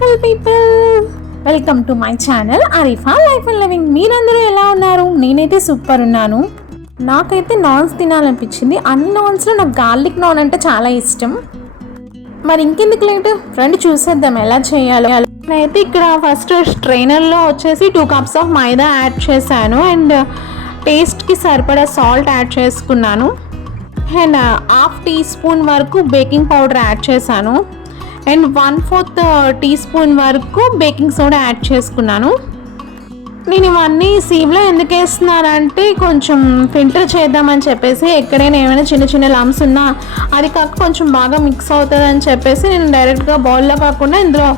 Beautiful people, welcome to my channel Arifa life and living. మీరందరూ ఎలా ఉన్నారు? నేనైతే సూపర్ ఉన్నాను. నాకైతే నాన్స్ తినాలనిపించింది. అన్ని నాన్స్లో నాకు గార్లిక్ నాన్ అంటే చాలా ఇష్టం. మరి ఇంకెందుకు లేట్, రండి చూసేద్దాం ఎలా చేయాలో. నేనైతే ఇక్కడ ఫస్ట్ స్ట్రైనర్లో వచ్చేసి 2 cups ఆఫ్ మైదా యాడ్ చేశాను అండ్ టేస్ట్కి సరిపడా సాల్ట్ యాడ్ చేసుకున్నాను అండ్ 1/2 teaspoon వరకు బేకింగ్ పౌడర్ యాడ్ చేశాను అండ్ 1/4 teaspoon వరకు బేకింగ్ సోడా యాడ్ చేసుకున్నాను. నేను ఇవన్నీ సీవ్లో ఎందుకు వేస్తున్నానంటే కొంచెం ఫిల్టర్ చేద్దామని చెప్పేసి, ఎక్కడైనా ఏమైనా చిన్న చిన్న లమ్స్ ఉన్నా అది కాక కొంచెం బాగా మిక్స్ అవుతుందని చెప్పేసి నేను డైరెక్ట్గా బౌల్లో కాకుండా ఇందులో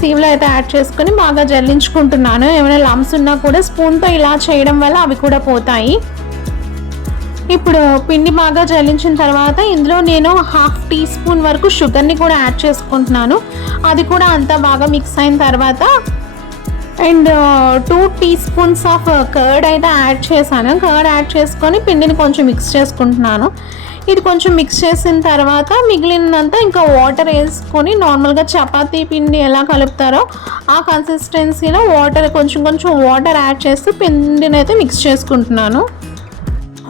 సీవ్లో అయితే యాడ్ చేసుకొని బాగా జల్లించుకుంటున్నాను. ఏమైనా లమ్స్ ఉన్నా కూడా స్పూన్తో ఇలా చేయడం వల్ల అవి కూడా పోతాయి. ఇప్పుడు పిండి బాగా జల్లించిన తర్వాత ఇందులో నేను 1/2 teaspoon వరకు షుగర్ని కూడా యాడ్ చేసుకుంటున్నాను. అది కూడా అంతా బాగా మిక్స్ అయిన తర్వాత అండ్ 2 teaspoons ఆఫ్ కర్డ్ అయితే యాడ్ చేశాను. కర్డ్ యాడ్ చేసుకొని పిండిని కొంచెం మిక్స్ చేసుకుంటున్నాను. ఇది కొంచెం మిక్స్ చేసిన తర్వాత మిగిలినంతా ఇంకా వాటర్ వేసుకొని నార్మల్గా చపాతీ పిండి ఎలా కలుపుతారో ఆ కన్సిస్టెన్సీలో కొంచెం వాటర్ యాడ్ చేస్తూ పిండిని అయితే మిక్స్ చేసుకుంటున్నాను.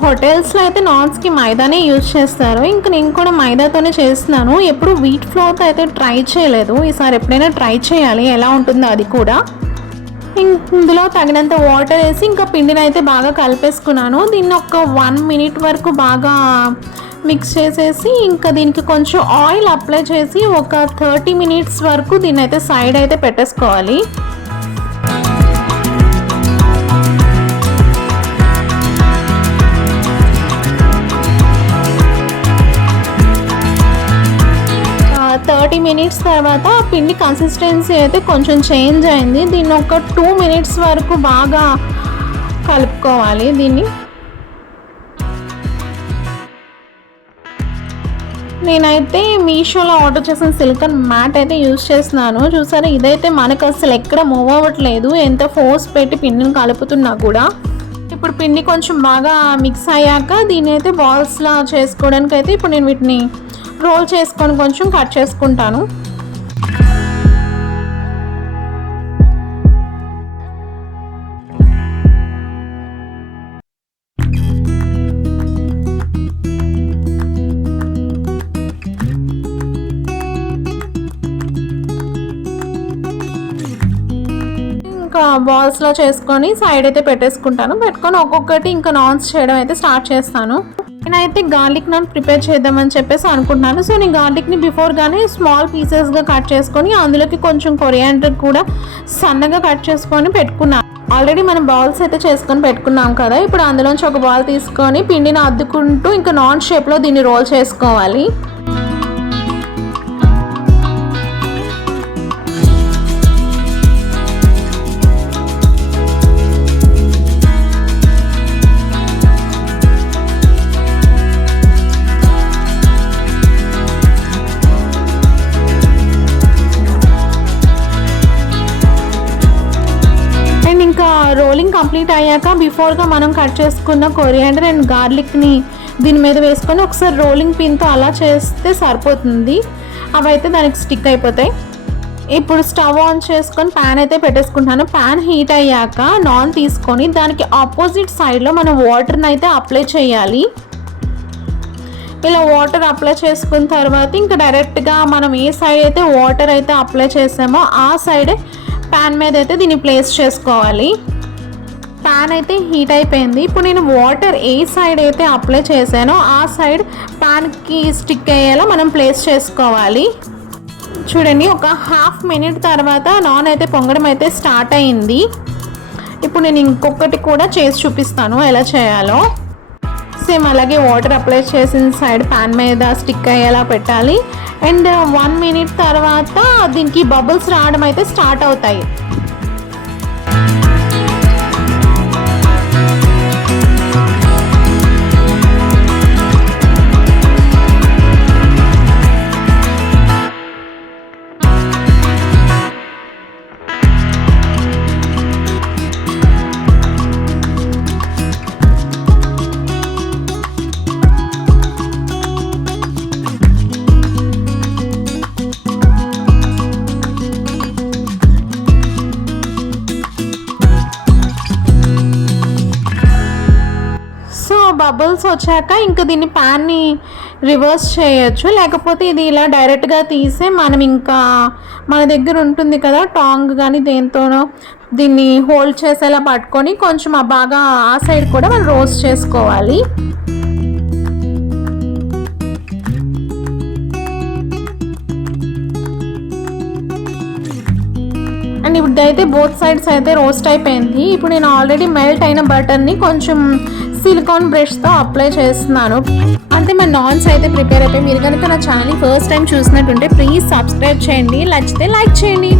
హోటల్స్లో అయితే నాన్స్కి మైదానే యూజ్ చేస్తారు. ఇంకా నేను కూడా మైదాతోనే చేస్తున్నాను. ఎప్పుడు వీట్ ఫ్లోర్తో అయితే ట్రై చేయలేదు. ఈసారి ఎప్పుడైనా ట్రై చేయాలి ఎలా ఉంటుందో అది కూడా. ఇందులో తగినంత వాటర్ వేసి ఇంకా పిండిని అయితే బాగా కలిపేసుకున్నాను. దీన్ని ఒక 1 minute వరకు బాగా మిక్స్ చేసేసి ఇంకా దీనికి కొంచెం ఆయిల్ అప్లై చేసి ఒక 30 minutes వరకు దీన్ని అయితే సైడ్ అయితే పెట్టేసుకోవాలి. మినిట్స్ తర్వాత పిండి కన్సిస్టెన్సీ అయితే కొంచెం చేంజ్ అయింది. దీన్ని ఒక 2 minutes వరకు బాగా కలుపుకోవాలి. దీన్ని నేనైతే మీషోలో ఆర్డర్ చేసిన సిలికాన్ మ్యాట్ అయితే యూజ్ చేస్తున్నాను. చూసారా, ఇదైతే మనకు అసలు ఎక్కడ మూవ్ అవ్వట్లేదు, ఎంత ఫోర్స్ పెట్టి పిండిని కలుపుతున్నా కూడా. ఇప్పుడు పిండి కొంచెం బాగా మిక్స్ అయ్యాక దీన్ని అయితే బాల్స్లా చేసుకోవడానికి అయితే ఇప్పుడు నేను వీటిని రోల్ చేసుకొని కొంచెం కట్ చేసుకుంటాను. ఇంకా బాల్స్లో చేసుకొని సైడ్ అయితే పెట్టేసుకుంటాను. పెట్టుకొని ఒక్కొక్కటి ఇంకా నాన్స్ చేయడం అయితే స్టార్ట్ చేస్తాను. నేనైతే గార్లిక్ నాన్ ప్రిపేర్ చేద్దామని చెప్పేసి అనుకుంటున్నాను. సో నేను గార్లిక్ని బిఫోర్గానే స్మాల్ పీసెస్గా కట్ చేసుకొని అందులోకి కొంచెం కొరియాండర్ కూడా సన్నగా కట్ చేసుకొని పెట్టుకున్నాను. ఆల్రెడీ మనం బాల్స్ అయితే చేసుకొని పెట్టుకున్నాం కదా. ఇప్పుడు అందులోంచి ఒక బాల్ తీసుకొని పిండిని అద్దుకుంటూ ఇంకా నాన్ షేప్లో దీన్ని రోల్ చేసుకోవాలి. రోలింగ్ కంప్లీట్ అయ్యాక బిఫోర్గా మనం కట్ చేసుకున్న కొరియాండర్ అండ్ గార్లిక్ని దీని మీద వేసుకొని ఒకసారి రోలింగ్ పిన్తో అలా చేస్తే సరిపోతుంది. అవి అయితే దానికి స్టిక్ అయిపోతాయి. ఇప్పుడు స్టవ్ ఆన్ చేసుకొని ప్యాన్ అయితే పెట్టేసుకుంటాను. ప్యాన్ హీట్ అయ్యాక నాన్ తీసుకొని దానికి ఆపోజిట్ సైడ్లో మనం వాటర్ని అయితే అప్లై చేయాలి. ఇలా వాటర్ అప్లై చేసుకున్న తర్వాత ఇంకా డైరెక్ట్గా మనం ఏ సైడ్ అయితే వాటర్ అయితే అప్లై చేసామో ఆ సైడే ప్యాన్ మీద అయితే దీన్ని ప్లేస్ చేసుకోవాలి. ప్యాన్ అయితే హీట్ అయిపోయింది. ఇప్పుడు నేను వాటర్ ఏ సైడ్ అయితే అప్లై చేశానో ఆ సైడ్ ప్యాన్కి స్టిక్ అయ్యేలా మనం ప్లేస్ చేసుకోవాలి. చూడండి, ఒక 1/2 minute తర్వాత నాన్ అయితే పొంగడం అయితే స్టార్ట్ అయింది. ఇప్పుడు నేను ఇంకొకటి కూడా చేసి చూపిస్తాను ఎలా చేయాలో. సేమ్ అలాగే వాటర్ అప్లై చేసిన సైడ్ ప్యాన్ మీద స్టిక్ అయ్యేలా పెట్టాలి అండ్ 1 minute తర్వాత దీనికి బబుల్స్ రావడం అయితే స్టార్ట్ అవుతాయి. బబుల్స్ వచ్చాక ఇంకా దీన్ని ప్యాన్ని రివర్స్ చేయొచ్చు, లేకపోతే ఇది ఇలా డైరెక్ట్గా తీసే మనం ఇంకా మన దగ్గర ఉంటుంది కదా టాంగ్ కానీ దేంతోనో దీన్ని హోల్డ్ చేసేలా పట్టుకొని కొంచెం బాగా ఆ సైడ్ కూడా మనం రోస్ట్ చేసుకోవాలి. అండ్ ఇప్పుడైతే బోత్ సైడ్స్ అయితే రోస్ట్ అయిపోయింది. ఇప్పుడు నేను ఆల్రెడీ మెల్ట్ అయిన బటర్ని కొంచెం సిలికాన్ బ్రష్తో అప్లై చేస్తున్నాను. అంటే మన నాన్స్ అయితే ప్రిపేర్ అయిపోయి. మీరు కనుక నా ఛానల్ని ఫస్ట్ టైం చూసినట్టుంటే ప్లీజ్ సబ్స్క్రైబ్ చేయండి, నచ్చితే లైక్ చేయండి.